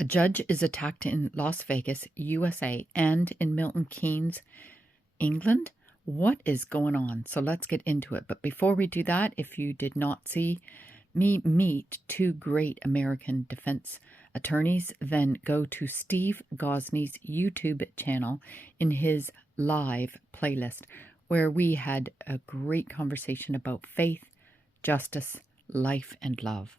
A judge is attacked in Las Vegas, USA, and in Milton Keynes, England. What is going on? So let's get into it. But before we do that, if you did not see me meet two great American defense attorneys, then go to Steve Gosney's YouTube channel in his live playlist, where we had a great conversation about faith, justice, life, and love.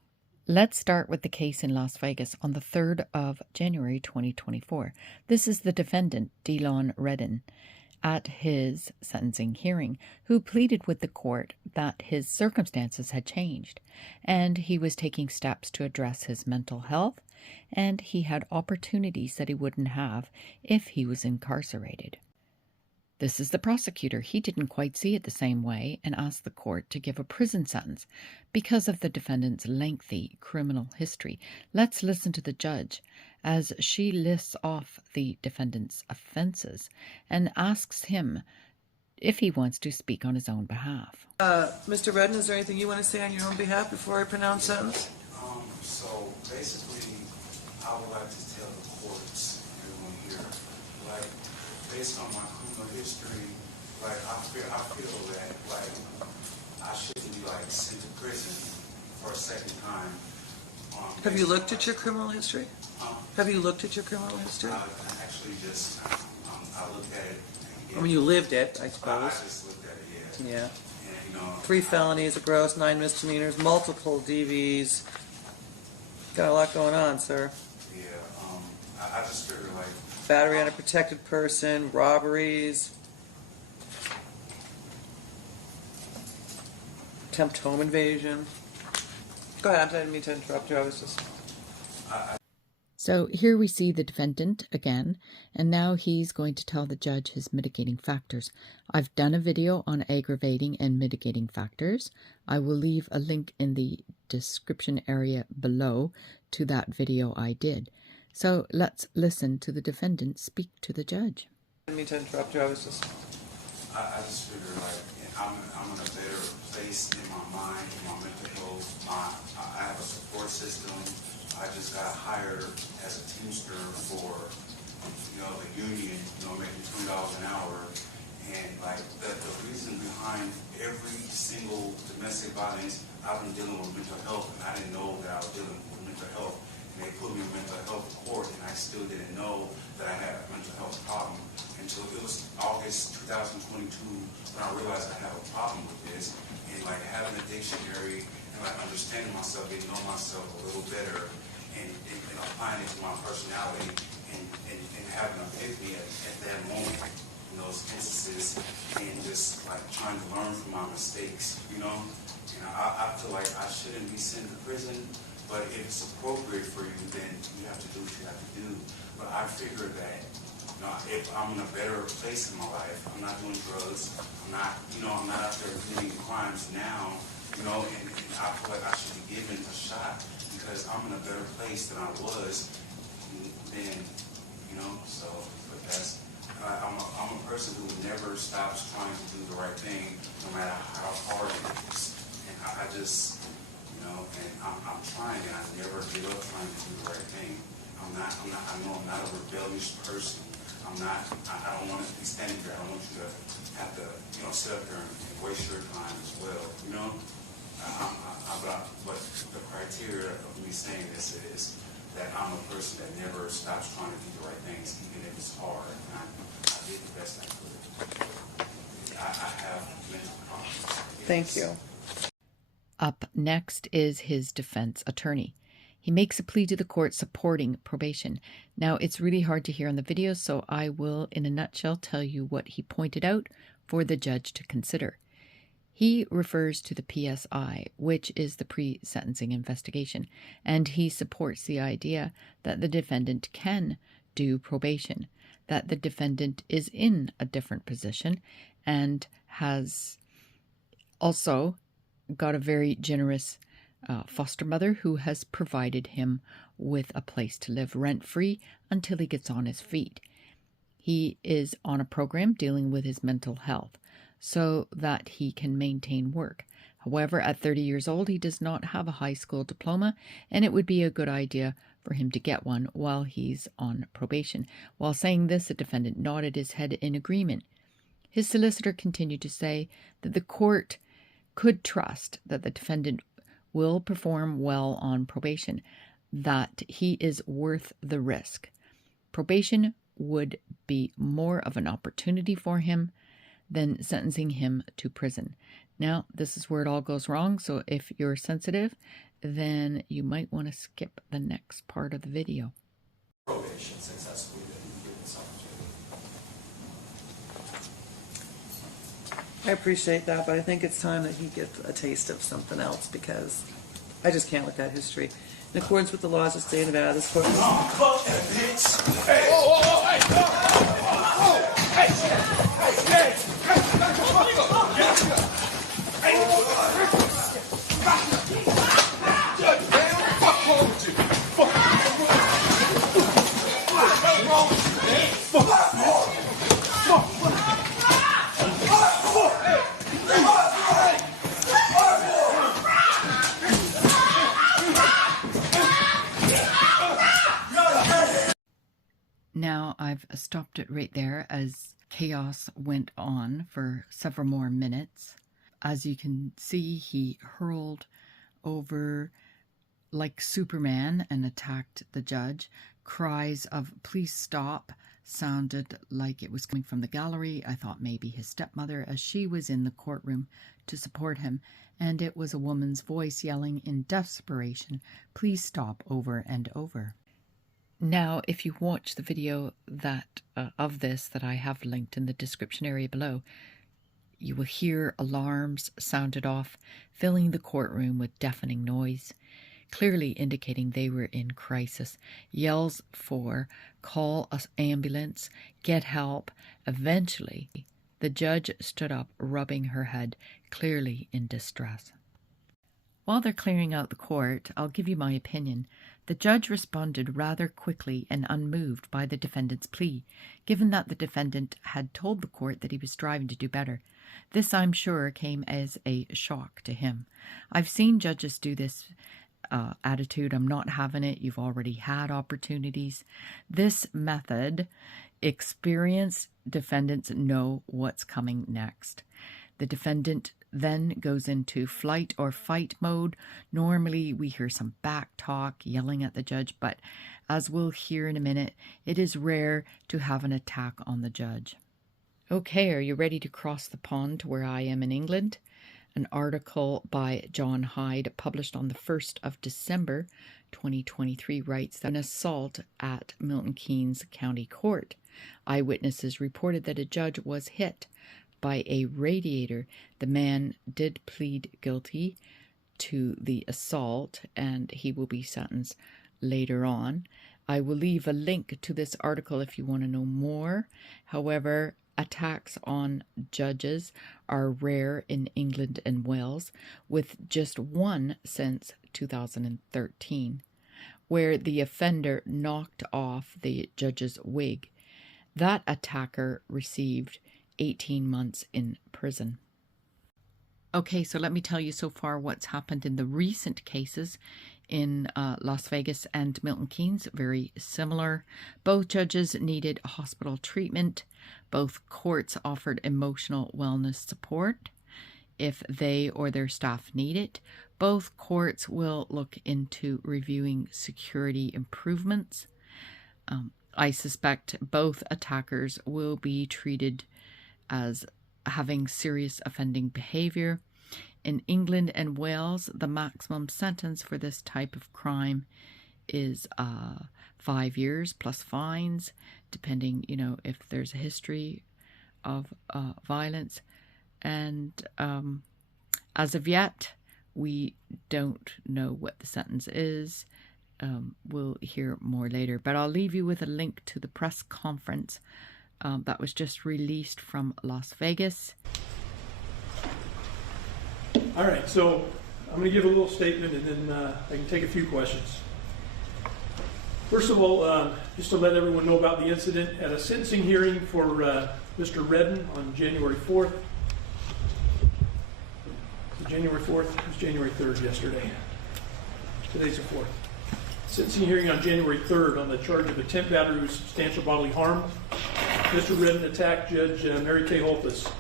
Let's start with the case in Las Vegas on the 3rd of January 2024. This is the defendant, Delon Redden, at his sentencing hearing, who pleaded with the court that his circumstances had changed, and he was taking steps to address his mental health, and he had opportunities that he wouldn't have if he was incarcerated. This is the prosecutor. He didn't quite see it the same way and asked the court to give a prison sentence because of the defendant's lengthy criminal history. Let's listen to the judge as she lists off the defendant's offenses and asks him if he wants to speak on his own behalf. Mr. Redden, is there anything you want to say on your own behalf before I pronounce sentence? So basically, I would like to tell the courts, everyone here, like, based on my criminal history, like, I feel that, like, I shouldn't be, like, sent to prison for a second time. Have you looked at your criminal history? Have you looked at your criminal history? I actually just, I looked at it. I mean, you lived it, I I suppose. just looked at it, yeah. Yeah. And, you know, 3 felonies, a gross, 9 misdemeanors, multiple DVs. Got a lot going on, sir. yeah, I just figured, like, Battery on a protected person, robberies, attempt home invasion. Go ahead, I didn't mean to interrupt you. I was just... So here we see the defendant again, and now he's going to tell the judge his mitigating factors. I've done a video on aggravating and mitigating factors. I will leave a link in the description area below to that video I did. So let's listen to the defendant speak to the judge. I didn't mean to interrupt you. I was just... I just figure, like, I'm in a better place in my mind, in my mental health. I have a support system. I just got hired as a teamster for, the union, making $20 an hour. And, like, the reason behind every single domestic violence, I've been dealing with mental health, and I didn't know that I was dealing with mental health. And they put me in mental health court, and I still didn't know that I had a mental health problem until it was August 2022 when I realized I have a problem with this. And, like, having a dictionary and, like, understanding myself, getting to know myself a little better, and applying it to my personality, and having an epiphany at that moment in those instances, and just, like, trying to learn from my mistakes, And I feel like I shouldn't be sent to prison, but if it's appropriate for you, then you have to do what you have to do. But I figure that, if I'm in a better place in my life, I'm not doing drugs, I'm not out there committing crimes now, and I feel like I should be given a shot because I'm in a better place than I was then, so, but that's, I'm a person who never stops trying to do the right thing, no matter how hard it is. And I just, and I'm trying, and I never give up trying to do the right thing. I know I'm not a rebellious person. I don't want to be standing there. I don't want you to have to, sit up there and waste your time as well, But the criteria of me saying this is that I'm a person that never stops trying to do the right things, even if it's hard. And I did the best I could. I have mental problems. Thank you. Up next is his defense attorney. He makes a plea to the court supporting probation. Now, it's really hard to hear on the video, so I will, in a nutshell, tell you what he pointed out for the judge to consider. He refers to the PSI, which is the pre-sentencing investigation, and he supports the idea that the defendant can do probation, that the defendant is in a different position and has also got a very generous foster mother who has provided him with a place to live rent-free until he gets on his feet. He is on a program dealing with his mental health so that he can maintain work. However, at 30 years old, he does not have a high school diploma, and it would be a good idea for him to get one while he's on probation. While saying this, the defendant nodded his head in agreement. His solicitor continued to say that the court could trust that the defendant will perform well on probation, that he is worth the risk. Probation would be more of an opportunity for him than sentencing him to prison. Now, this is where it all goes wrong, so if you're sensitive, then you might want to skip the next part of the video. Probation successfully given this opportunity. I appreciate that, but I think it's time that he gets a taste of something else, because I just can't with that history. In accordance with the laws of the state of Nevada, this court Now, I've stopped it right there as chaos went on for several more minutes. As you can see, he hurled over like Superman and attacked the judge. Cries of "please stop" sounded like it was coming from the gallery. I thought maybe his stepmother, as she was in the courtroom to support him, and it was a woman's voice yelling in desperation, "Please stop," over and over. Now, if you watch the video of this that I have linked in the description area below, you will hear alarms sounded off, filling the courtroom with deafening noise, clearly indicating they were in crisis. Yells for "call an ambulance," "get help." Eventually, the judge stood up, rubbing her head, clearly in distress. While they're clearing out the court, I'll give you my opinion. The judge responded rather quickly and unmoved by the defendant's plea, given that the defendant had told the court that he was striving to do better. This, I'm sure, came as a shock to him. I've seen judges do this attitude, "I'm not having it, you've already had opportunities." This method, experienced defendants know what's coming next. The defendant then goes into flight or fight mode. Normally we hear some back talk, yelling at the judge, but as we'll hear in a minute, it is rare to have an attack on the judge. Okay, are you ready to cross the pond to where I am in England? An article by John Hyde, published on the 1st of December 2023, writes that an assault at Milton Keynes County Court. Eyewitnesses reported that a judge was hit by a radiator. The man did plead guilty to the assault, and he will be sentenced later on. I will leave a link to this article if you want to know more. However, attacks on judges are rare in England and Wales, with just one since 2013, where the offender knocked off the judge's wig. That attacker received 18 months in prison. Okay, so let me tell you so far what's happened in the recent cases in Las Vegas and Milton Keynes. Very similar. Both judges needed hospital treatment. Both courts offered emotional wellness support if they or their staff need it. Both courts will look into reviewing security improvements. I suspect both attackers will be treated as having serious offending behavior. In England and Wales, the maximum sentence for this type of crime is 5 years plus fines, depending, if there's a history of violence. And as of yet, we don't know what the sentence is. We'll hear more later, but I'll leave you with a link to the press conference that was just released from Las Vegas. All right, so I'm going to give a little statement and then I can take a few questions. First of all, just to let everyone know about the incident, at a sentencing hearing for Mr. Redden on January 4th. January 4th, it was January 3rd yesterday. Today's the 4th. Sentencing hearing on January 3rd on the charge of attempt battery with substantial bodily harm. Mr. Redden attacked Judge Mary Kay Holthus.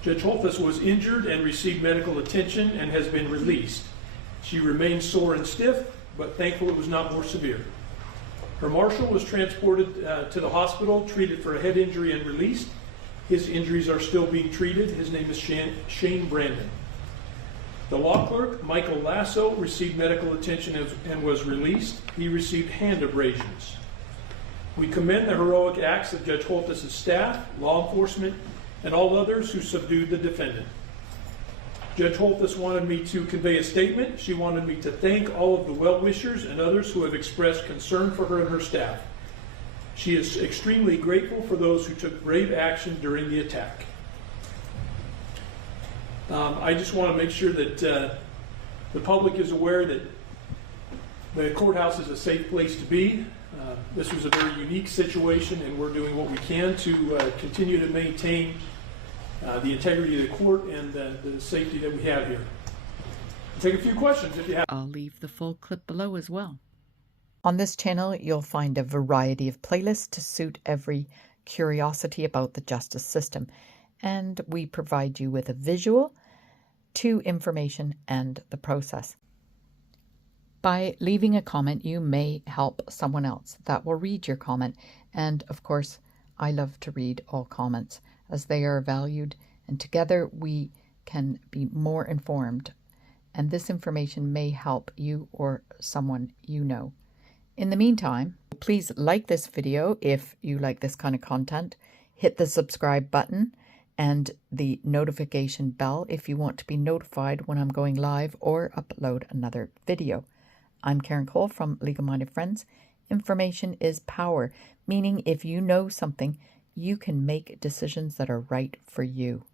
Judge Holthus was injured and received medical attention and has been released. She remains sore and stiff, but thankful it was not more severe. Her marshal was transported to the hospital, treated for a head injury, and released. His injuries are still being treated. His name is Shane Brandon. The law clerk, Michael Lasso, received medical attention and was released. He received hand abrasions. We commend the heroic acts of Judge Holthus' staff, law enforcement, and all others who subdued the defendant. Judge Holthus wanted me to convey a statement. She wanted me to thank all of the well-wishers and others who have expressed concern for her and her staff. She is extremely grateful for those who took brave action during the attack. I just want to make sure that the public is aware that the courthouse is a safe place to be. This was a very unique situation, and we're doing what we can to continue to maintain the integrity of the court and the safety that we have here. I'll take a few questions if you have. I'll leave the full clip below as well. On this channel, you'll find a variety of playlists to suit every curiosity about the justice system, and we provide you with a visual to information and the process. By leaving a comment, you may help someone else that will read your comment. And of course, I love to read all comments as they are valued, and together we can be more informed. And this information may help you or someone you know. In the meantime, please like this video if you like this kind of content. Hit the subscribe button and the notification bell if you want to be notified when I'm going live or upload another video. I'm Karen Cole from Legal Minded Friends. Information is power, meaning if you know something, you can make decisions that are right for you.